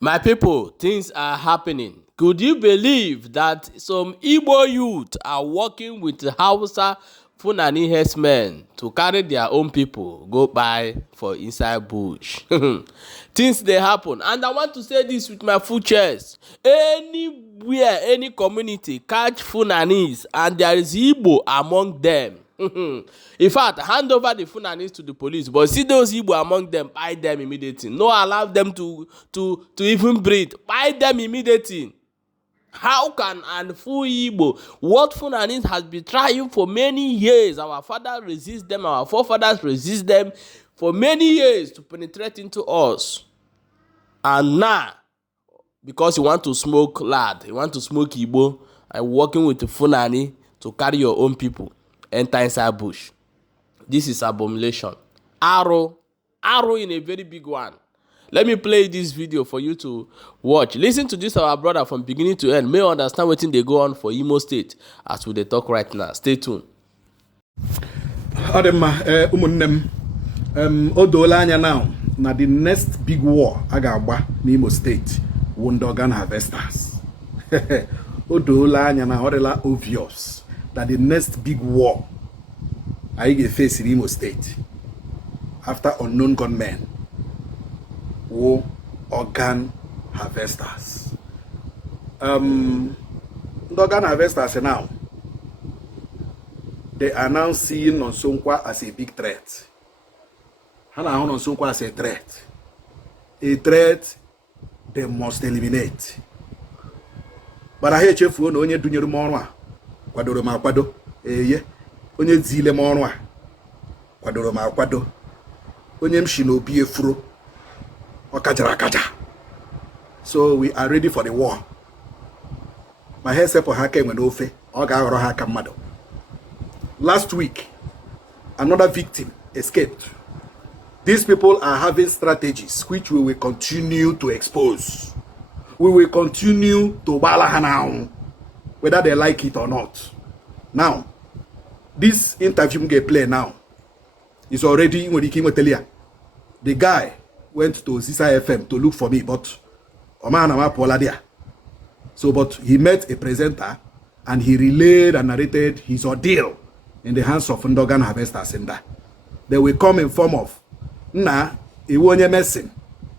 My people, things are happening. Could you believe that some Igbo youth are working with the Hausa Fulani Heřdsmán to carry their own people go by for inside bush? Things they happen, and I want to say this with my full chest. Anywhere, any community catch Fulanis and there is Igbo among them. In fact, hand over the Fulanis to the police, but see those Igbo among them, buy them immediately. No allow them to even breathe. Buy them immediately. How can an full Igbo, what Fulanis has been trying for many years, our father resist them, our forefathers resist them for many years to penetrate into us. And now, because you want to smoke lad, you want to smoke Igbo, and working with the Fulani to carry your own people, enter inside bush. This is abomination. Arrow in a very big one. Let me play this video for you to watch. Listen to this, our brother, from beginning to end. May understand what they go on for Imo State as we talk right now. Stay tuned. Now, the next big war agagba n'Imo State won the organ harvesters. Odola obvious that the next big war I get face in Imo State after unknown gunmen war organ harvesters. The organ harvesters now, they are now seeing Nonsonkwa as a big threat. Hana Nonsonkwa as a threat they must eliminate. But I hear Chef no onye dunyeru monwa kwadoro ma kwado onye zile monwa kwadoro ma kwado onye mshi no obi efuro okajara akaja. So we are ready for the war. My hair sepo ha ka enwe n'ofe ọ ga-aghọrọ ha aka mmadụ. Last week another victim escaped. These people are having strategies which we will continue to expose. We will continue to bala now, whether they like it or not. Now, this interview get play now is already in the The guy went to Zisa FM to look for me, but but he met a presenter and he relayed and narrated his ordeal in the hands of Ndogan Harvester Sender. They will come in form of Nna, iwu onye medicine,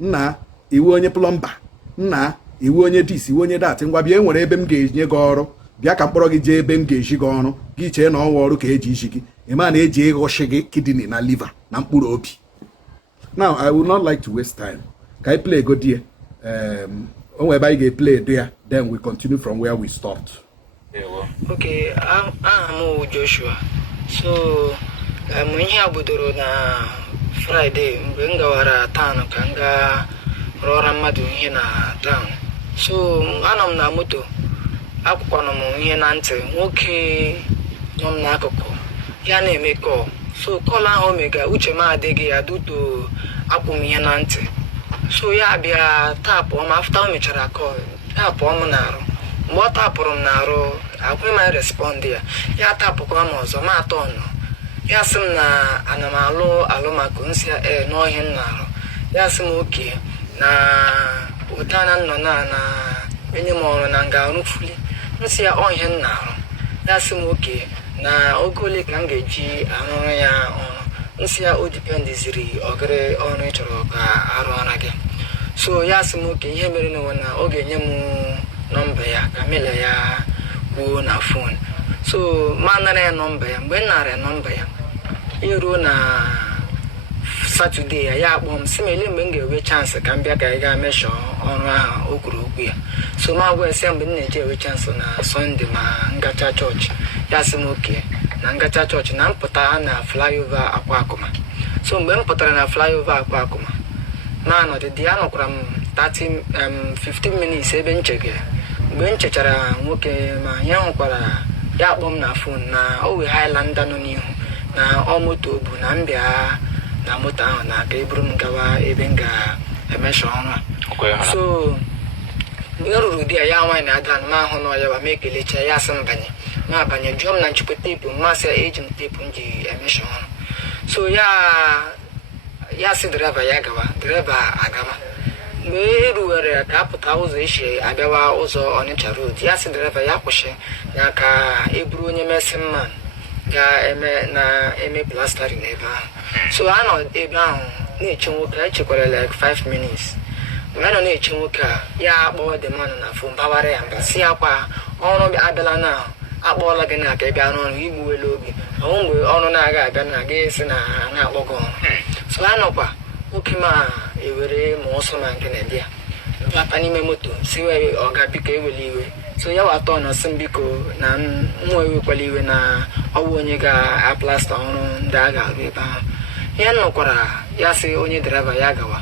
Nna, iwu onye plumber, Nna, iwu onye this, iwu onye that. Ngwa bịa enwere ebe m ga-enye gị ọrụ, bịa ka mkpọrọ gị jee ebe m ga-eji gị ọrụ, gị chee na ọwa ọrụ ka eji isi gị. Ịma na eji ịghọshi gị kidney na liver na mkpụrụ obi. Now, I would not like to waste time. Can I play a good year? Whenever I get play there, then we continue from where we stopped. Okay, I'm Joshua. So, I'm here budoro na Friday. Mgbe ngawara town ka nga rọra mmadụ ihe na town. So, anọ m na moto. Akwụkwanụ m ihe na ntị. Nwoke nọ m n'akụkụ. Ya na-eme call. So, call ahụ mega uche m adịghị ya duto akwụ m ihe na ntị. So, ya bịa tapụ m after o mechara call. Tapụ m n'arụ. Mgbe ọ tapụrụ m n'arụ, akwụ m respond ya. Ya tapụkwa m ọzọ ma atọ ọnụ. Ya sị m na ana m alụ maka nsị n'ọhịa m na-arụ. Ya sị m oke na ụdana nọ na enye m ọrụ na nga arụfuli. Nsị ya ọhịa m na-arụ. Ya sị m oke na oge ole ka m ga-eji arụrụ ya ọrụ. Nsị ya o dipendiziri ọgịrị ọrụ ị chọrọ ka arụ ọra gị. So ya sị m oke ihe mere n'ụwa na ọ ga-enye m nọmba ya ka mele ya kwuo na phone. So ma nara ya nọmba ya. Mgbe nara ya nọmba ya iruo na Saturday ya akpọ m sị m ele mgbe m ga-ewe chance ka m bịa ka ị gaa meshọ ọrụ ahụ o kwuru okwu ya. So ma gwa ese mgbe m na-eji ewe chance na Sunday ma ngacha chọọchị. Ya sị m oke na ngacha chọọchị na mpụta na flyover akwa akụma. So mgbe m pụtara na flyover akwa akụma ma nọdịdị ya nọkwara m 15 minutes ebe nchegara. Mgbe m chechara nwoke ma ya hụkwara ya akpọ m na phone na o we Highlander nọ n'ihu na ọ moto bụ na mbịa na moto ahụ na ka eburu m gawa ebe m ga-emesha ọrụ a. So mgbe ruru di ya nwaanyị na-ada na ma ahụ nọ ya wa ma ekelecha ya sị m banye ma banye jụọ m na nchukwu teepu mmasị eji m teepu m ji emesha ọrụ. So ya sị draiva ya gawa, draiva agawa. mgbe eruwere ka apụta ụzọ isi abịawa ụzọ Ọnịcha road ya sị draiva ya kwụsị na ka eburu onye Heřdsmán ga-eme plastering ebe ahụ. So a nọ ebe ahụ na-eche nwoke echekwara like 5 minutes. Mgbe a nọ na-eche nwoke a ya akpọ the man na fon bawara ya mba si ya kwa ọrụ abịala na akpọọla gị na ka ị bịa n'ọrụ igbuwela obi ọnwụ mgbe ọrụ na-aga abịa na gị si na na-akpọ gị ọrụ. So a nọkwa nwoke ma ewere ma ọsọ ma nke na bịa papa n'ime moto si wee ọga biko ewela iwe. So ya watọ na sị m biko na nwa ewekwala iwe na ọwụ onye ga-aplasta ọrụ ndị a ga-arụ ebe ahụ. Ya nọkwara ya sị onye draiva ya gawa.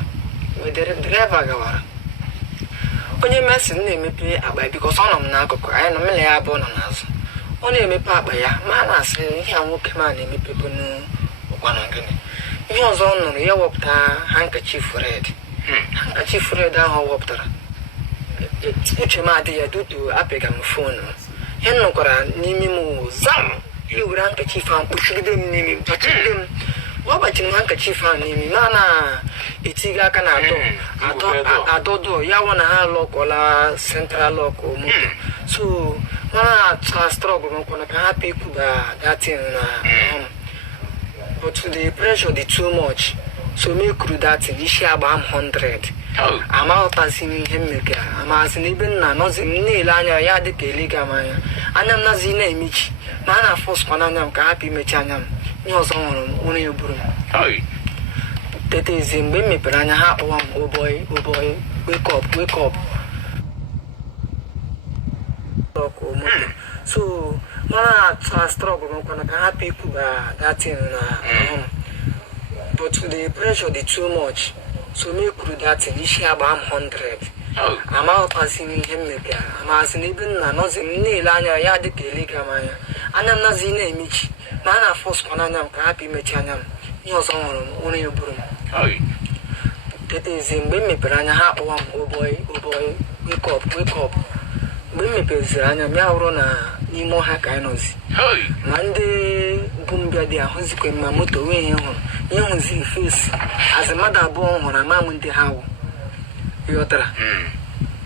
Draiva gawara onye mesi na-emepe akpa bikos ọ nọ m n'akụkụ anyị nọ mele ya abụọ nọ n'azụ. Ọ na-emepe akpa ya ma a na-asị ihe a nwoke ma na-emepe bụ n'ụkwana gịnị. Ihe ọzọ ọ nụrụ ya wepụta handkerchief red. Handkerchief red ahụ ọ wepụtara uche m adị ya dutu apịga m fonu. Ya nọkwara n'ime m zam ya were handkerchief ahụ kpuchigide m n'ime m kpachigide m. Ọ gbachiri m handkerchief ahụ n'ime ma na-etighị aka na adọdọ ya wụ na ha lọkọla central lock moto. So mana strọgụl nkwana ka hapụ ikuba datin na but the pressure dị too much. So me kuru datin isi agba m 100. Amaghọtazi m ihe mmega amazi na ebe nna nọzi m na-ele anya ya dịka eliga m anya m nazi na-emechi ma a na-afọskwana anya m ka hapụ imechi anya m. Ihe ọzọ hụrụ m onye eburu m tetezi mgbe m mepere anya ha akpọwa m oboy wake up so mana strọgụl nkwana ka hapụ ikuba datin na but the pressure dị too much. So me kuru datin isi agba m 100. Amaghọtazi m ihe mmega amazi na ebe nna nọzi m na-ele anya ya dịka eliga m anya m nazi na-emechi ma a na-afọskwana anya m ka hapụ imechi anya m. Ihe ọzọ hụrụ m onye eburu m tetezi mgbe m mepere anya ha akpọwa m oboy wake up. Mgbe m mepeziri anya m ya hụrụ na n'ime ọha ka anyị nọzi ma ndị bụ mbịa dị ahụzikwe ma moto wee ihe hụrụ ihe hụziri fesi azị mmadụ abụọ hụrụ ama m ndị ha wụ ịghọtara.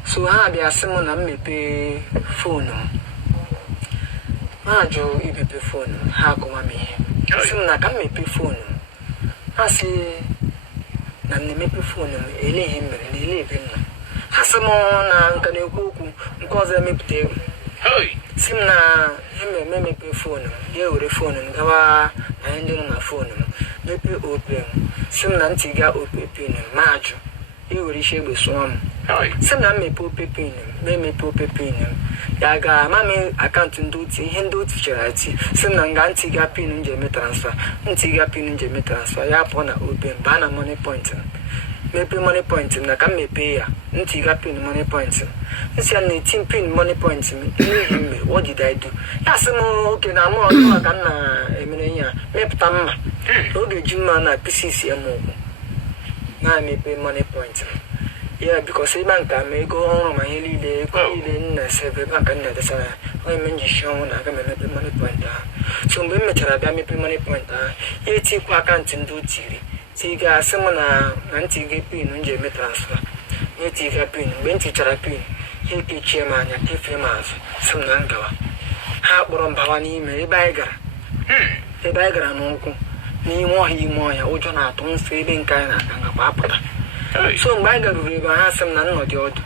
So ha bịa sị m na mmepe fonu m ha jụ imepe fonu m ha akọwa m ihe sị m na ka m mepee fonu m ha sị na m na-emepe fonu m ele ihe m mere na ele ebe m nọ. Ha sị m na nka na-ekwu okwu nke ọzọ emepụta egwu sị m na ememe emepe fonu m ya were fonu m gawa na ihe ndị nọ na fonu m mepee ope m sị m na ntị ga ope pin m ma ajụ ya were isi egbe sụọ m sị m na mmepe ope pin m ma emepe ope pin m ya ga-ama m akaụntụ ndị otu ihe ndị otu chere ati sị m na nga ntị ga pin m ji eme transfa ya pụọ na ope m baa na money point m mepee money point m na ka m mepee ya ntị ga pin money point m nsị ya na-eti pin money point m ihe mere what did I do. Ya sị m oke na mụ ọdụ ka m na-emere ya mepụta mma oge ji mma na pieces ya m ụkwụ na-emepe money point m ya bikos ebe nka m ego ọrụ ma ihe niile ego niile nna sebe ebe nka nna edesara ya onye me njichi ọnwụ na aga m emepe money point ahụ. So mgbe m mechara bịa mepe money point ahụ ya etikwa akaụntụ ndị o tiri tiga asị m na ntị ga pin m ji eme transfa ya tiga pin mgbe m tichara pin ha ekechie m anya kefee m azụ sị m na ngawa. Ha kpọrọ m bawa n'ime ebe anyị gara n'ụkwụ n'ime ọhịa ụjọ na-atụ nsọ ebe nke anyị na-aga ngakwa apụta. So mgbe anyị garuru ebe ha sị m na nnọdị ọdụ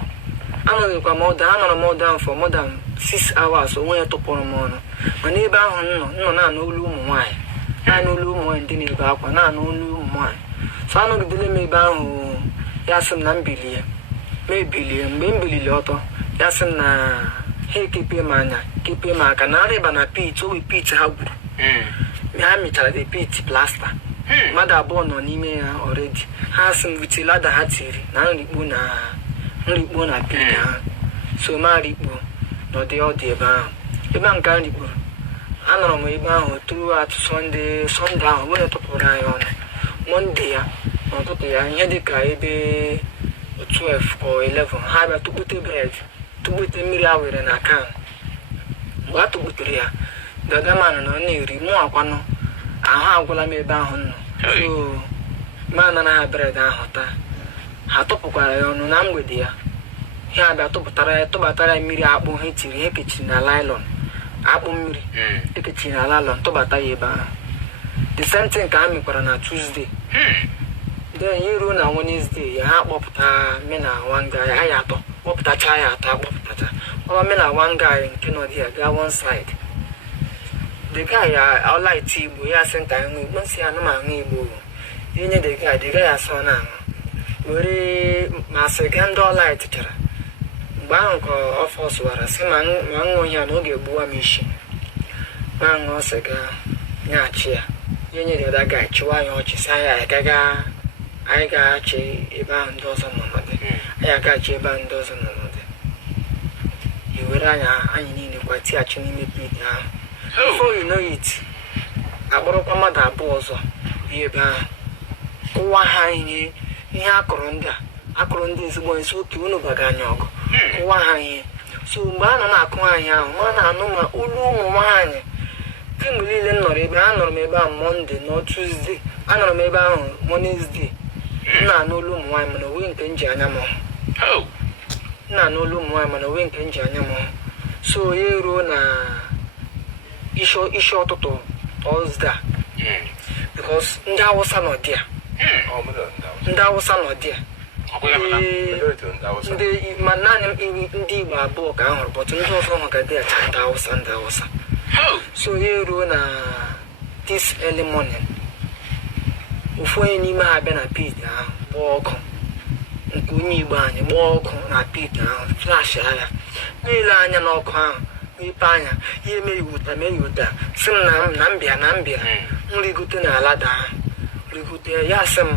anọghịkwa m ọdụ anọrọ m ọdụ ahụ for more than 6 hours onwe ya tụpụrụ m ọnụ mana ebe ahụ nnọ na-anụ olu ụmụ nwaanyị naanị olu ụmụ nwaanyị ndị na-ebe akwa na-anụ olu ụmụ nwaanyị. So anọgidele m ebe ahụ ya sị m na mbilie mgbe m bilili ọtọ ya sị m na ha ekepee m anya kepee m aka na arịba na pit owe pit ha gwuru ha mechara the pit plasta mmadụ abụọ nọ n'ime ya already. Ha sị m wute lada ha tiri na nrikpo na pit ahụ. So ma rikpo n'ọdị ọdị ebe ahụ ebe a nke nrikporo anọrọ m ebe ahụ throughout Sunday ahụ wee tụpụrụ anyị ọnụ. Monday ya n'ụtụtụ ya ihe dịka ebe 12 or 11 ha bịa tụkpute mmiri a were na kan. Mgbe a tụkputere ya dagamanụ nọ na-eri mụ akwanụ ahụ agwụla m ebe ahụ nọ. So ma na ha bred ahụ taa ha tọpụkwara ya ọnụ na mgbede ya ihe abịa tụbatara ya mmiri akpụ ha etiri ha ekechiri na lailọn akpụ mmiri ekechiri na lailọn tụbata ya ebe ahụ the same thing ka ha mekwara na Tuesday then ya ruo na Wednesday ya ha kpọpụta me na one guy ya atọ kpọpụtacha ya atọ akpọpụtacha ọba me na one guy nke nọ dị ya gaa one side the guy ya ọlaịt Igbo ya sị nka aṅụ Igbo nsị anụ ma aṅụ Igbo inye the guy asọ na aṅụ were ma sịga ndị ọlaịt chara mgbe ahụ ka ọ fọsụwara sị ma ṅụọ ihe na ọ ga-egbuwa m isi ma ṅụọ sịga nyaghachi ya inye the other guy chịwa ya ọchị sị anyị ga-achị ebe ahụ ndị ọzọ n'ọnọdụ anyị agachi ebe ahụ ndị ọzọ n'ọnọdụ iwere anyị niile kwa tighachi n'ime pit ahụ before you know it akpọrọkwa mmadụ abụọ ọzọ bi ebe ahụ kụwa ha ihe akụrụ ndị ezigbo nso oke unu baga anya ọgụ kụwa ha ihe so mgbe a nọ na-akụ anyị ahụ ma na-anụ ma olu ụmụ nwaanyị kemgbe niile anọrọ m ebe ahụ Mọnde na Tuzdee anọrọ m ebe ahụ Wenezdee nna n'olu ụmụ nwaanyị mana onwe nke nji anya m so ya ruo na isi ụtụtụ Tọzdee because ndị Awụsa nọ dị ya ma naanị ndị Igbo abụọ ka a hụrụ bọtụ ndị ọzọ hụ ka dị ya ndị Awụsa so ya ruo na this early morning ofu onye n'ime ha bịa na pit ahụ gbaa ọkụ nke onye Igbo anyị gbaa ọkụ na pit ahụ flash ya niile anya n'ọkụ ahụ mepe anya ihe emeghị sị m na mbịa nrigote na ala daa rigote ya sị m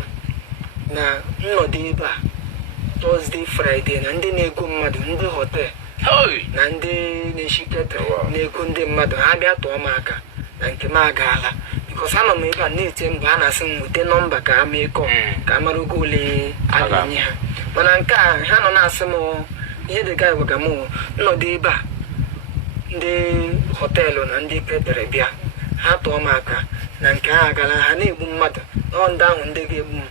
na nnọdụ ebe a Thursday Friday na ndị na-ego mmadụ ndị họtel na ndị na-eshikete na-ego ndị mmadụ ha bịa tụọ m aka na nke m agaala because anọ m ebe a na-ete mgbe a na-asị m nweta nọmba ka a mee kọl ka a mara ogo ole a ga-enye ha mana nke a ha nọ na-asị m ihe dị ga gwaga m nnọdụ ebe a ndị họteelụ na ndị ketere bịa ha tụọ m aka na nke ha agala ha na-egbu mmadụ nọ ndị ahụ ndị ga-egbu m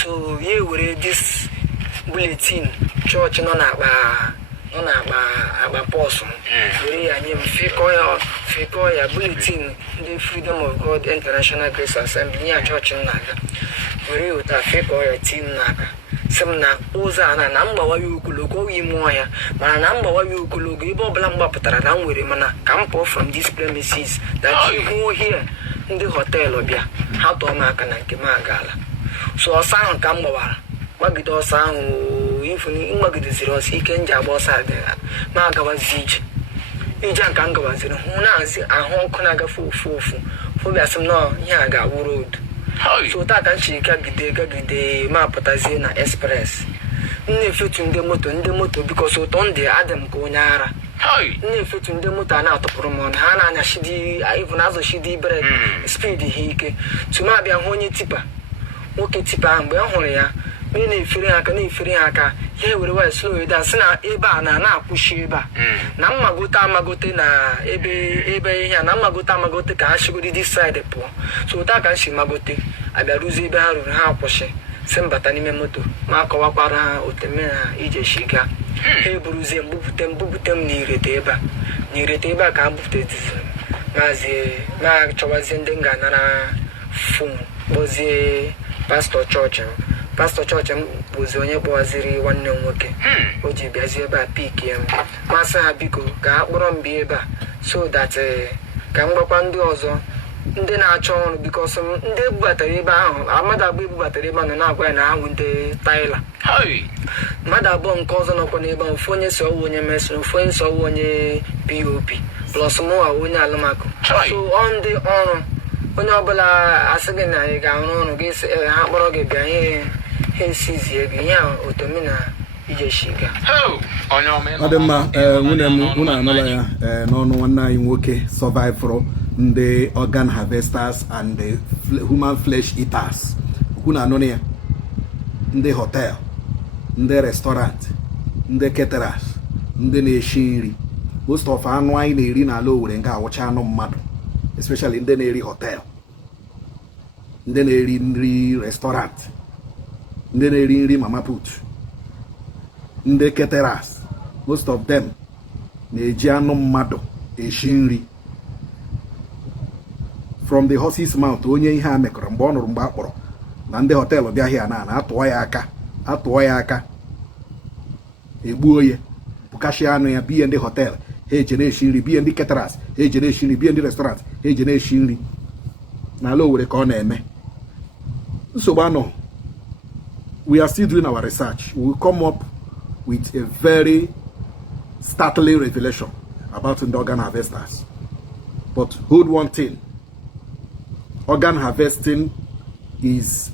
so ya were dis buletin chọọchị nọ n'akpa pọsụ were ya nye m fekọọ ya buletin ndị Freedom of God International Grace Assembly nye chọọchị m na-aga were ụta fekọọ ya tin n'aka sị m na ụzọ a na mgbawa ya ogologo oyi mụọ ya mana na mgbawa ya ogologo ebe ọbụla m gbapụtara na m were mana ka m pụọ from this premises that ihu ohie ndị họteelụ bịa ha tụọ m aka na nke m agaala so ọsọ ahụ ka m gbawara gbagide ọsọ ahụ mgbagideziri ọsọ ike nji agba ọsọ adịghị ma agawazi ije nka m gawaziri hụ na-azi ahụ ọkụ na-agafe ofu fobịasị m nọ ihe a ga-awụ road so taa ka m chiri gagide ma pụtazie na express m na-efetu ndị moto bikos ụtọ ndị adị m ka onye ara m na-efetu ndị moto a na-atụpụrụ m ọnụ ha na-anyashidi ivu na azọchidi brek speed ha ike tumabịa hụ onye tipa nwoke tipa ahụ mgbe m hụrụ ya onye na-efere ha aka ihe were waya slow down sị na ebe a na-akwụshi ebe a na mmagote na ebe ihe a na mmagote ka ha chigodi this side pụọ so ụta ka m si magote abịa rụzie ebe ha ruru ha akwụsị si mbata n'ime moto ma akọwakwara ha oteme na ije shiga ha eburuzie mbupute m n'irete ebe a ka ha bupụteziri ma chọwazie ndị m ga-anara fon kpọzie pastọ chọọchị m bụzi onye kpọwaziri nwanne m nwoke o ji bịazie ebe a pik ya m masị ha biko ka ha kpọrọ m bịa ebe a so that ka m gwakwa ndị ọzọ ndị na-achọ ọrụ bikos ndị ebubatara ebe ahụ mmadụ abụọ ebubatara ebe ahụ na-agwa ya na ahụ ndị taịla mmadụ abụọ nke ọzọ nọkwa n'ebe ahụ ofu onye si ọwụ onye mesin ofu onye si ọwụ onye POP plus mụwa onye alụmakụ so ọ ndị ọrụ onye ọbụla asị gị na ị ga-arụ ọrụ gị ha kpọrọ gị bịa ihe ha esizie gị ihe otomi na ije shiga ọ dị mma nwunye m unu anụla ya n'ọnụ nwanne anyị nwoke survivor ndị organ harvesters and the human flesh eaters unu anụla ya ndị hotel ndị restaurant ndị caterers ndị na-eshi nri most of anụ anyị na-eri n'ala Owerri nga awụcha anụ mmadụ especially ndị na-eri hotel ndị na-eri nri restaurant ndị na-eri nri mama put, ndị caterers, most of them na-eji anụ mmadụ eshi nri. From the horse's mouth, onye ihe a mekọrọ mgbe ọ nụrụ mgbe a kpọrọ na ndị họteelụ bịa hịa na atụọ ya aka egbuo ya, bụkashi anụ ya, biye ndị họteelụ ha eje na-eshi nri, biye ndị caterers ha eje na-eshi nri, biye ndị restaurant ha eje na-eshi nri. N'ala Owerri ka ọ na-eme. Nsogbu anọ, we are still doing our research. We will come up with a very startling revelation about the organ harvesters. But hold one thing, organ harvesting is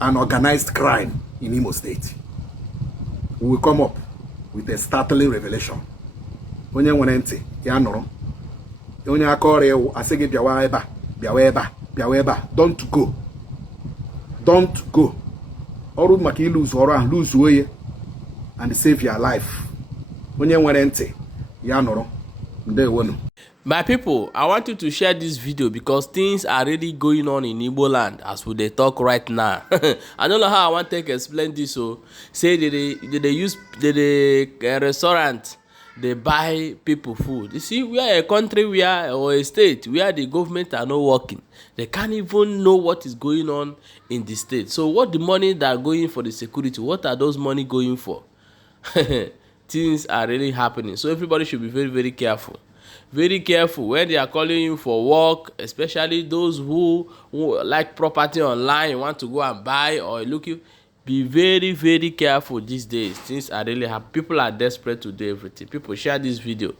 an organized crime in Imo State. We will come up with a startling revelation. Onye nwere ntị ya nụrụ, onye aka ọrụ ewu asị gị bịawa ebe a, don't go. Ọrụ maka ịlụzu ọrụ ahụ, lụzuo ya and save your life. Onye nwere ntị ya nụrụ. Ndewonu. My people, I want you to share this video because things are really going on in Igbo land as we talk right now. I don't know how I want to explain this. So, say they use the restaurant, they buy people food. You see, we are a country or a state where the government are not working. They can't even know what is going on in the state. So, what the money that are going for the security, what are those money going for? Things are really happening. So, everybody should be very, very careful. Very careful when they are calling you for work, especially those who like property online, want to go and buy or look you. Be very, very careful these days. Things are really happening. People are desperate to do everything. People, share this video.